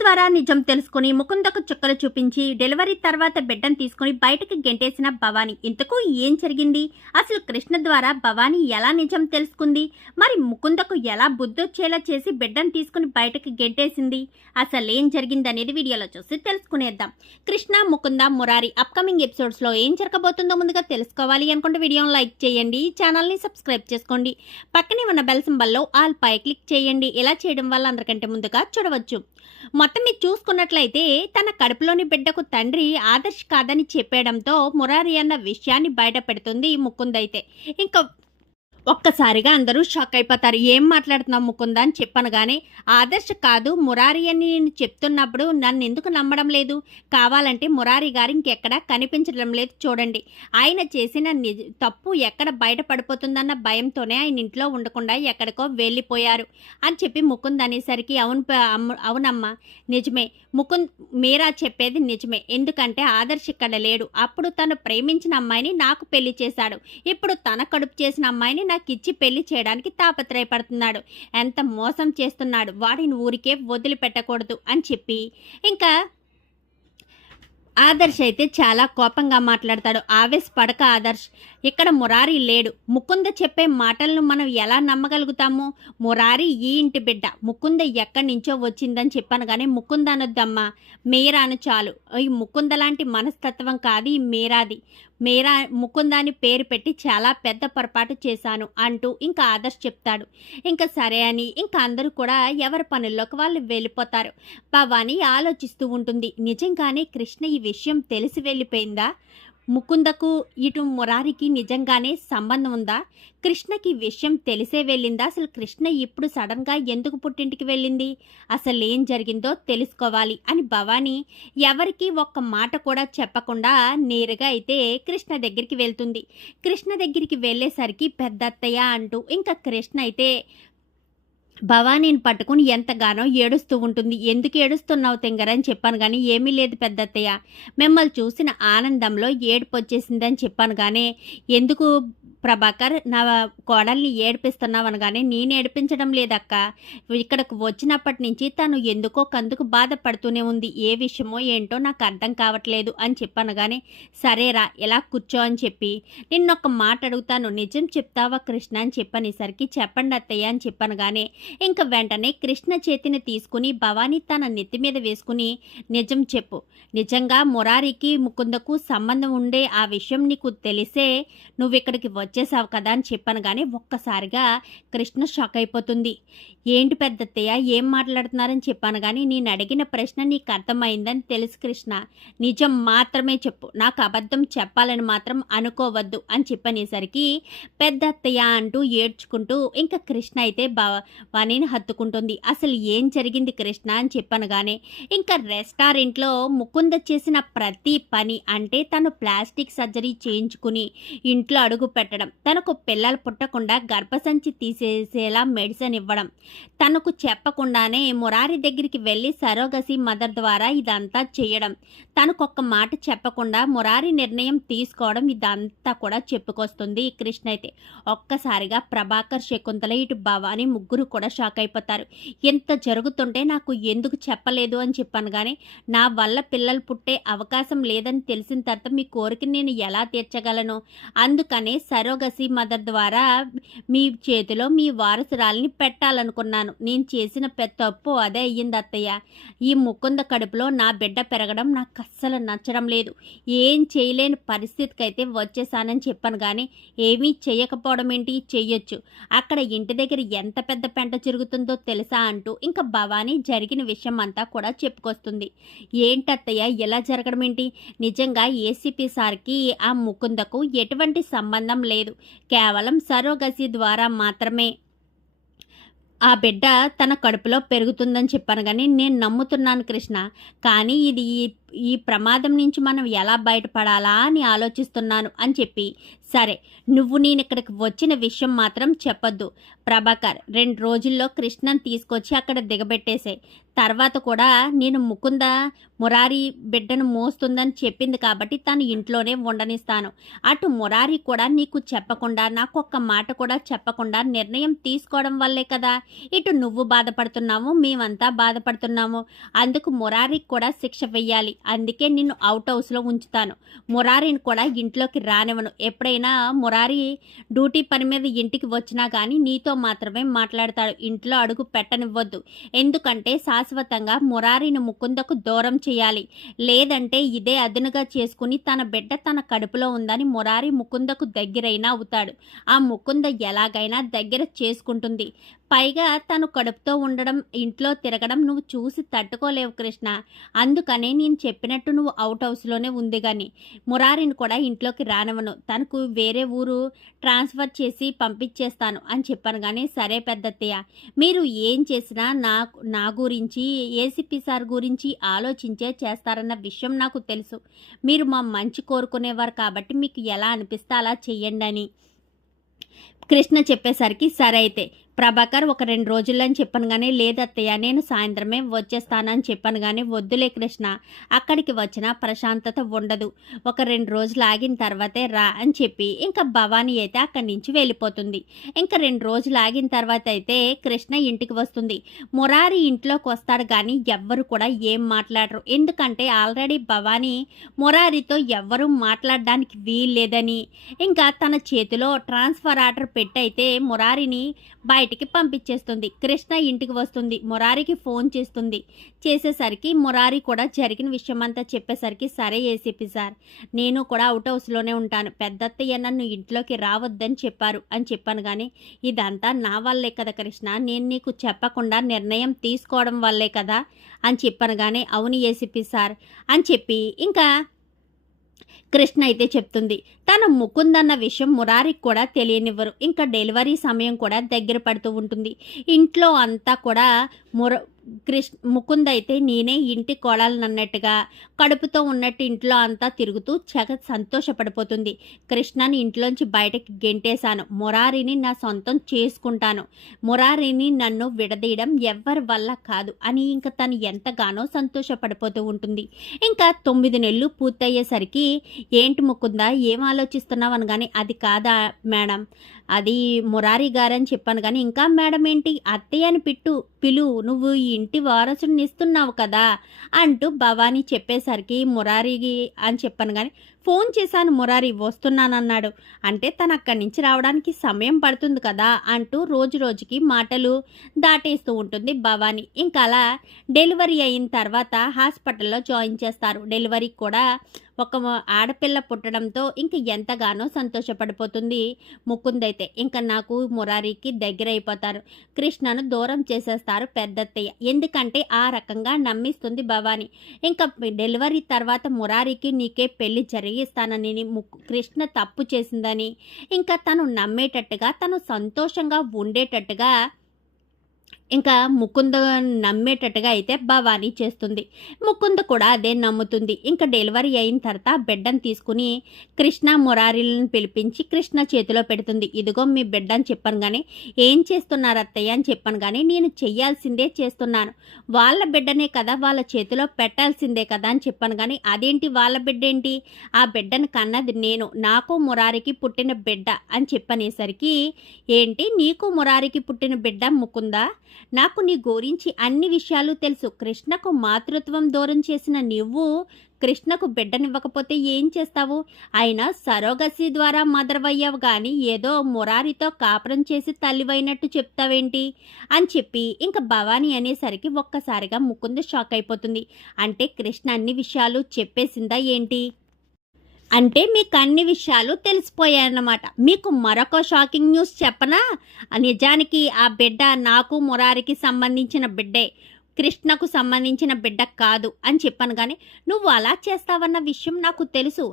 ద్వారా నిజం తెలుసుకుని ముకుందకు చుక్కలు చూపించి డెలివరీ తర్వాత బిడ్డను తీసుకుని బయటకు గెంటేసిన భవానీ. ఇంతకు ఏం జరిగింది? అసలు కృష్ణ ద్వారా భవానీ ఎలా నిజం తెలుసుకుంది? మరి ముకుందకు ఎలా బుద్ధొచ్చేలా చేసి బిడ్డను తీసుకుని బయటకు గెంటేసింది? అసలేం జరిగిందనేది వీడియోలో చూసి తెలుసుకునేద్దాం. కృష్ణ, ముకుంద, మురారి అప్కమింగ్ ఎపిసోడ్స్లో ఏం జరగబోతుందో ముందుగా తెలుసుకోవాలి అనుకుంటే వీడియోని లైక్ చేయండి, ఛానల్ని సబ్స్క్రైబ్ చేసుకోండి, పక్కనే ఉన్న బెల్ సింబల్లో ఆల్ పై క్లిక్ చేయండి. ఇలా చేయడం వల్ల అందరికంటే ముందుగా చూడవచ్చు. మొత్తం మీరు చూసుకున్నట్లయితే తన కడుపులోని బిడ్డకు తండ్రి ఆదర్శ్ కాదని చెప్పడంతో మురారి అన్న విషయాన్ని బయట పెడుతుంది ముకుందైతే. ఇంకా ఒక్కసారిగా అందరూ షాక్ అయిపోతారు. ఏం మాట్లాడుతున్నావు ముకుంద అని చెప్పనగానే, ఆదర్శ్ కాదు మురారి అని నేను చెప్తున్నప్పుడు నన్ను ఎందుకు నమ్మడం లేదు? కావాలంటే మురారి గారు ఇంకెక్కడా కనిపించడం లేదు చూడండి. ఆయన చేసిన తప్పు ఎక్కడ బయటపడిపోతుందన్న భయంతోనే ఆయన ఇంట్లో ఉండకుండా ఎక్కడికో వెళ్ళిపోయారు అని చెప్పి ముకుంద్ అనేసరికి, అవునమ్మా నిజమే మీరా చెప్పేది నిజమే. ఎందుకంటే ఆదర్శ్ ఇక్కడ లేడు. అప్పుడు తను ప్రేమించిన అమ్మాయిని నాకు పెళ్లి చేశాడు. ఇప్పుడు తన కడుపు చేసిన అమ్మాయిని నాకు ఇచ్చి పెళ్లి చేయడానికి తాపత్రయపడుతున్నాడు. ఎంత మోసం చేస్తున్నాడు, వాడిని ఊరికే వదిలిపెట్టకూడదు అని చెప్పి ఇంకా ఆదర్శ్ అయితే చాలా కోపంగా మాట్లాడతాడు. ఆవేశపడక ఆదర్శ్, ఇక్కడ మురారి లేడు. ముకుంద చెప్పే మాటలను మనం ఎలా నమ్మగలుగుతాము? మురారి ఈ ఇంటి బిడ్డ. ముకుంద ఎక్కడి నుంచో వచ్చిందని చెప్పాను కానీ ముకుంద అనొద్దమ్మా, మీరా అను చాలు. ఈ ముకుంద లాంటి మనస్తత్వం కాదు ఈ మీరాది. మీరా ముకుందాని పేరు పెట్టి చాలా పెద్ద పొరపాటు చేశాను అంటూ ఇంకా ఆదర్శ్ చెప్తాడు. ఇంకా సరే అని ఇంకా అందరూ కూడా ఎవరి పనుల్లోకి వాళ్ళు వెళ్ళిపోతారు. భవాని ఆలోచిస్తూ ఉంటుంది, నిజంగానే కృష్ణ ఈ విషయం తెలిసి వెళ్ళిపోయిందా? ముకుందకు ఇటు మురారికి నిజంగానే సంబంధం ఉందా? కృష్ణకి విషయం తెలిసే వెళ్ళిందా? అసలు కృష్ణ ఇప్పుడు సడన్గా ఎందుకు పుట్టింటికి వెళ్ళింది? అసలు ఏం జరిగిందో తెలుసుకోవాలి అని భవానీ ఎవరికి ఒక్క మాట కూడా చెప్పకుండా నేరుగా అయితే కృష్ణ దగ్గరికి వెళ్తుంది. కృష్ణ దగ్గరికి వెళ్ళేసరికి పెద్దత్తయ్య అంటూ ఇంకా కృష్ణ అయితే భవానీని పట్టుకుని ఎంతగానో ఏడుస్తూ ఉంటుంది. ఎందుకు ఏడుస్తున్నావు తెంగరని చెప్పాను కానీ, ఏమీ లేదు పెద్దత్తయ్య, మిమ్మల్ని చూసిన ఆనందంలో ఏడుపు వచ్చేసిందని చెప్పాను కానీ, ఎందుకు ప్రభాకర్ నా కోడల్ని ఏడిపిస్తున్నావు అనగానే, నేను ఏడిపించడం లేదక్క, ఇక్కడికి వచ్చినప్పటి నుంచి తను ఎందుకో కందుకు బాధపడుతూనే ఉంది. ఏ విషయమో ఏంటో నాకు అర్థం కావట్లేదు అని చెప్పాను కానీ, సరేరా ఎలా కూర్చో అని చెప్పి, నిన్నొక్క మాట అడుగుతాను, నిజం చెప్తావా కృష్ణ అని చెప్పనేసరికి, చెప్పండి అత్తయ్య అని చెప్పాను కానీ, ఇంకా వెంటనే కృష్ణ చేతిని తీసుకుని భవానీ తన నెత్తి మీద వేసుకుని, నిజం చెప్పు, నిజంగా మురారికి ముకుందకు సంబంధం ఉండే ఆ విషయం నీకు తెలిసే నువ్వు ఇక్కడికి వచ్చేసావు కదా అని చెప్పాను కానీ, ఒక్కసారిగా కృష్ణ షాక్ అయిపోతుంది. ఏంటి పెద్దత్తయ్య ఏం మాట్లాడుతున్నారని చెప్పాను కానీ, నేను అడిగిన ప్రశ్న నీకు అర్థమైందని తెలుసు కృష్ణ, నిజం మాత్రమే చెప్పు, నాకు అబద్ధం చెప్పాలని మాత్రం అనుకోవద్దు అని చెప్పనేసరికి, పెద్దత్తయ్య అంటూ ఏడ్చుకుంటూ ఇంకా కృష్ణ అయితే వాణిని హత్తుకుంటుంది. అసలు ఏం జరిగింది కృష్ణ అని చెప్పాను కానీ, ఇంకా రెస్టారెంట్లో ముకుంద చేసిన ప్రతి పని, అంటే తను ప్లాస్టిక్ సర్జరీ చేయించుకుని ఇంట్లో అడుగు పెట్టడం, తనకు పిల్లలు పుట్టకుండా గర్భసంచి తీసేసేలా మెడిసిన్ ఇవ్వడం, తనకు చెప్పకుండానే మురారి దగ్గరికి వెళ్ళి సరోగసి మదర్ ద్వారా ఇదంతా చేయడం, తనకొక్క మాట చెప్పకుండా మురారి నిర్ణయం తీసుకోవడం, ఇదంతా కూడా చెప్పుకొస్తుంది కృష్ణ అయితే. ఒక్కసారిగా ప్రభాకర్, శకుంతల, ఇటు భవాని ముగ్గురు కూడా షాక్ అయిపోతారు. ఎంత జరుగుతుంటే నాకు ఎందుకు చెప్పలేదు అని చెప్పాను కానీ, నా వల్ల పిల్లలు పుట్టే అవకాశం లేదని తెలిసిన తర్వాత మీ కోరికని నేను ఎలా తీర్చగలను? అందుకనే సరోగసి మదర్ ద్వారా మీ చేతిలో మీ వారసురాలిని పెట్టాలనుకున్నాను. నేను చేసిన తప్పు అదే అయ్యింది అత్తయ్య. ఈ ముకుంద కడుపులో నా బిడ్డ పెరగడం నాకు అస్సలు నచ్చడం లేదు. ఏం చేయలేని పరిస్థితికి అయితే వచ్చేసానని చెప్పాను కానీ, ఏమీ చేయకపోవడం ఏంటి, చెయ్యొచ్చు. అక్కడ ఇంటి దగ్గర ఎంత పెద్ద పెంట జరుగుతుందో తెలుసా అంటూ ఇంకా భవానీ జరిగిన విషయం అంతా కూడా చెప్పుకొస్తుంది. ఏంటత్తయ్య ఇలా జరగడం ఏంటి? నిజంగా ఏసీపీ సార్కి ఆ ముకుందకు ఎటువంటి సంబంధం లేదు. కేవలం సరోగసి ద్వారా మాత్రమే ఆ బిడ్డ తన కడుపులో పెరుగుతుందని చెప్పాను కానీ, నేను నమ్ముతున్నాను కృష్ణ, కానీ ఇది ఈ ప్రమాదం నుంచి మనం ఎలా బయటపడాలా అని ఆలోచిస్తున్నాను అని చెప్పి, సరే నువ్వు నేను ఇక్కడికి వచ్చిన విషయం మాత్రం చెప్పొద్దు ప్రభాకర్, 2 రోజుల్లో కృష్ణను తీసుకొచ్చి అక్కడ దిగబెట్టేసే, తర్వాత కూడా నేను ముకుంద మురారి బిడ్డను మోస్తుందని చెప్పింది కాబట్టి తను ఇంట్లోనే ఉండనిస్తాను. అటు మురారి కూడా నీకు చెప్పకుండా, నాకొక్క మాట కూడా చెప్పకుండా నిర్ణయం తీసుకోవడం వల్లే కదా ఇటు నువ్వు బాధపడుతున్నావు, మేమంతా బాధపడుతున్నాము. అందుకు మురారికి కూడా శిక్ష వెయ్యాలి. అందుకే నిన్ను అవుట్ హౌస్లో ఉంచుతాను. మురారిని కూడా ఇంట్లోకి రానివ్వను. ఎప్పుడైనా మురారి డ్యూటీ పని మీద ఇంటికి వచ్చినా కానీ నీతో మాత్రమే మాట్లాడతాడు. ఇంట్లో అడుగు పెట్టనివ్వద్దు. ఎందుకంటే శాశ్వతంగా మురారిని ముకుందకు దూరం చేయాలి. లేదంటే ఇదే అదునుగా చేసుకుని తన బిడ్డ తన కడుపులో ఉందని మురారి ముకుందకు దగ్గరైనా అవుతాడు. ఆ ముకుంద ఎలాగైనా దగ్గర చేసుకుంటుంది. పైగా తను కడుపుతో ఉండడం, ఇంట్లో తిరగడం నువ్వు చూసి తట్టుకోలేవు కృష్ణ. అందుకనే నేను చెప్పినట్టు నువ్వు అవుట్ హౌస్లోనే ఉంది కానీ మురారిని కూడా ఇంట్లోకి రానివ్వను. తనకు వేరే ఊరు ట్రాన్స్ఫర్ చేసి పంపించేస్తాను అని చెప్పాను. కానీ సరే పెద్దత్తయ్య, మీరు ఏం చేసినా నా గురించి, ఏసీపీ సార్ గురించి ఆలోచించే చేస్తారన్న విషయం నాకు తెలుసు. మీరు మా మంచి కోరుకునేవారు కాబట్టి మీకు ఎలా అనిపిస్తే అలా చెయ్యండి అని కృష్ణ చెప్పేసరికి సరే అయితే ప్రభాకర్ ఒక 2 రోజుల్లో అని చెప్పాను. కానీ లేదత్తయ్య, నేను సాయంత్రమే వచ్చేస్తానని చెప్పాను. కానీ వద్దులే కృష్ణ, అక్కడికి వచ్చినా ప్రశాంతత ఉండదు. ఒక 2 రోజులు ఆగిన తర్వాతే రా అని చెప్పి ఇంకా భవానీ అయితే అక్కడి నుంచి వెళ్ళిపోతుంది. ఇంకా 2 రోజులు ఆగిన తర్వాత అయితే కృష్ణ ఇంటికి వస్తుంది. మురారి ఇంట్లోకి వస్తాడు కానీ ఎవ్వరు కూడా ఏం మాట్లాడరు. ఎందుకంటే ఆల్రెడీ భవానీ మురారితో ఎవ్వరూ మాట్లాడడానికి వీల్లేదని ఇంకా తన చేతిలో ట్రాన్స్ఫర్ ఆర్డర్ పెట్టయితే మురారిని బయటికి పంపించేస్తుంది. కృష్ణ ఇంటికి వస్తుంది. మురారికి ఫోన్ చేసేసరికి మురారి కూడా జరిగిన విషయం అంతా చెప్పేసరికి సరే ఏసీపీ సార్, నేను కూడా అవుట్ హౌస్లోనే ఉంటాను. పెద్దత్తయ్య నన్ను ఇంట్లోకి రావద్దని చెప్పారు అని చెప్పాను. కానీ ఇదంతా నా వల్లే కదా కృష్ణ, నేను నీకు చెప్పకుండా నిర్ణయం తీసుకోవడం వల్లే కదా అని చెప్పాను. కానీ అవును ఏసీపీ సార్ అని చెప్పి ఇంకా కృష్ణ అయితే చెప్తుంది. తన ముకుందన్న విషయం మురారికి కూడా తెలియనివ్వరు. ఇంకా డెలివరీ సమయం కూడా దగ్గర పడుతూ ఉంటుంది. ఇంట్లో అంతా కూడా ముకుంద అయితే నేనే ఇంటి కోడలనన్నట్టుగా కడుపుతో ఉన్నట్టు ఇంట్లో అంతా తిరుగుతూ సంతోషపడిపోతుంది. కృష్ణని ఇంట్లోంచి బయటకి గెంటేశాను. మురారిని నా సొంతం చేసుకుంటాను. మురారిని నన్ను విడదీయడం ఎవ్వరి వల్ల కాదు అని ఇంకా తను ఎంతగానో సంతోషపడిపోతూ ఉంటుంది. ఇంకా 9 నెలలు పూర్తయ్యేసరికి ఏంటి ముకుంద ఏం ఆలోచిస్తున్నావు అనగానే అది కాదా మేడం, అది మురారి గారని చెప్పాను. కానీ ఇంకా మేడం ఏంటి, అత్తయ్య అని పిలు, నువ్వు ఈ ఇంటి వారసుడిని ఇస్తున్నావు కదా అంటూ భవానీ చెప్పేసరికి మురారికి అని చెప్పాను. కానీ ఫోన్ చేశాను, మురారి వస్తున్నానన్నాడు. అంటే తను అక్కడి నుంచి రావడానికి సమయం పడుతుంది కదా అంటూ రోజు రోజుకి మాటలు దాటేస్తూ ఉంటుంది భవానీ. ఇంకా అలా డెలివరీ అయిన తర్వాత హాస్పిటల్లో జాయిన్ చేస్తారు. డెలివరీకి కూడా ఒక ఆడపిల్ల పుట్టడంతో ఇంక ఎంతగానో సంతోషపడిపోతుంది ముకుందైతే. ఇంకా నాకు మురారికి దగ్గర అయిపోతారు. కృష్ణను దూరం చేసేస్తారు పెద్దత్తయ్య. ఎందుకంటే ఆ రకంగా నమ్మిస్తుంది భవానీ. ఇంకా డెలివరీ తర్వాత మురారికి నీకే పెళ్లి జరిగిస్తానని కృష్ణ తప్పు చేసిందని ఇంకా తను నమ్మేటట్టుగా, తను సంతోషంగా ఉండేటట్టుగా ఇంకా ముకుంద నమ్మేటట్టుగా అయితే భవానీ చేస్తుంది. ముకుంద కూడా అదే నమ్ముతుంది. ఇంకా డెలివరీ అయిన తర్వాత బిడ్డను తీసుకుని కృష్ణ మురారిలను పిలిపించి కృష్ణ చేతిలో పెడుతుంది. ఇదిగో మీ బిడ్డ అని చెప్పాను. కానీ ఏం చేస్తున్నారు అత్తయ్య అని చెప్పాను. కానీ నేను చెయ్యాల్సిందే చేస్తున్నాను. వాళ్ళ బిడ్డనే కదా వాళ్ళ చేతిలో పెట్టాల్సిందే కదా అని చెప్పాను. కానీ అదేంటి వాళ్ళ బిడ్డ ఏంటి, ఆ బిడ్డను కన్నది నేను, నాకు మురారికి పుట్టిన బిడ్డ అని చెప్పనేసరికి ఏంటి నీకు మురారికి పుట్టిన బిడ్డ ముకుందా, నాకు నీ గురించి అన్ని విషయాలు తెలుసు. కృష్ణకు మాతృత్వం దూరం చేసిన నువ్వు కృష్ణకు బిడ్డనివ్వకపోతే ఏం చేస్తావు? అయినా సరోగసి ద్వారా మదర్వయ్యావు కానీ ఏదో మురారితో కాపురం చేసి తల్లివైనట్టు చెప్తావేంటి అని చెప్పి ఇంకా భవానీ అనేసరికి ఒక్కసారిగా ముకుంద షాక్ అయిపోతుంది. అంటే కృష్ణ అన్ని విషయాలు చెప్పేసిందా ఏంటి? అంటే మీకు అన్ని విషయాలు తెలిసిపోయాయన్నమాట. మీకు మరొక షాకింగ్ న్యూస్ చెప్పనా? నిజానికి ఆ బిడ్డ నాకు మురారికి సంబంధించిన బిడ్డే, కృష్ణకు సంబంధించిన బిడ్డ కాదు అని చెప్పాను. కానీ నువ్వు అలా చేస్తావన్న విషయం నాకు తెలుసు.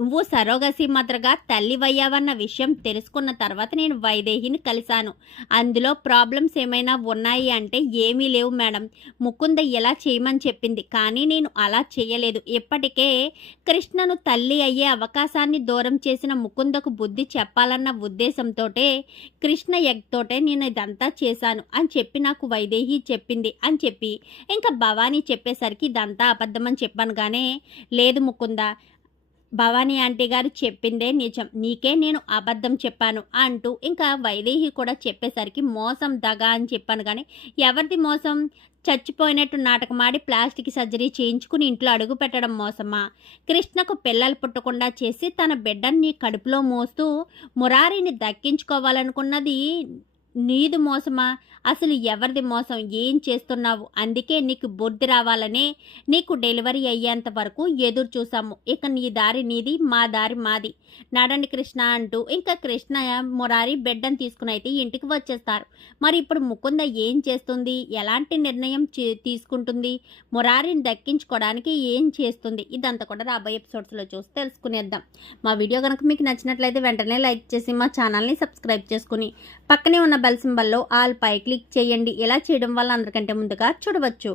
నువ్వు సరోగసి మదర్గా తల్లివయ్యావన్న విషయం తెలుసుకున్న తర్వాత నేను వైదేహిని కలిశాను. అందులో ప్రాబ్లమ్స్ ఏమైనా ఉన్నాయి అంటే ఏమీ లేవు మేడం, ముకుంద ఎలా చేయమని చెప్పింది. కానీ నేను అలా చేయలేదు. ఇప్పటికే కృష్ణను తల్లి అయ్యే అవకాశాన్ని దూరం చేసిన ముకుందకు బుద్ధి చెప్పాలన్న ఉద్దేశంతో కృష్ణ ఎగ్తోటే నేను ఇదంతా చేశాను అని చెప్పి నాకు వైదేహి చెప్పింది. చెప్పింది అని చెప్పి ఇంకా భవానీ చెప్పేసరికి ఇదంతా అబద్ధమని చెప్పాను కానీ లేదు ముకుంద, భవానీ ఆంటీ గారు చెప్పిందే నిజం, నీకే నేను అబద్ధం చెప్పాను అంటూ ఇంకా వైదేహి కూడా చెప్పేసరికి మోసం దగా అని చెప్పాను కానీ ఎవరిది మోసం? చచ్చిపోయినట్టు నాటకమాడి ప్లాస్టిక్ సర్జరీ చేయించుకుని ఇంట్లో అడుగు పెట్టడం మోసమా? కృష్ణకు పిల్లలు పుట్టకుండా చేసి తన బిడ్డని కడుపులో మోస్తూ మురారిని దక్కించుకోవాలనుకున్నది నీది మోసమా? అసలు ఎవరిది మోసం? ఏం చేస్తున్నావు? అందుకే నీకు బుద్ధి రావాలనే నీకు డెలివరీ అయ్యేంత వరకు ఎదురు చూసాము. ఇక నీ దారి నీది, మా దారి మాది. నడండి కృష్ణ అంటూ ఇంకా కృష్ణ మురారి బిడ్డను తీసుకుని అయితే ఇంటికి వచ్చేస్తారు. మరి ఇప్పుడు ముకుంద ఏం చేస్తుంది? ఎలాంటి నిర్ణయం తీసుకుంటుంది? మురారిని దక్కించుకోవడానికి ఏం చేస్తుంది? ఇదంతా కూడా రాబోయే ఎపిసోడ్స్లో చూసి తెలుసుకునేద్దాం. మా వీడియో కనుక మీకు నచ్చినట్లయితే వెంటనే లైక్ చేసి మా ఛానల్ని సబ్స్క్రైబ్ చేసుకుని పక్కనే ఉన్న బెల్ సింబల్లో ఆల్ పై క్లిక్ చేయండి. ఇలా చేయడం వల్ల అందరికంటే ముందుగా చూడవచ్చు.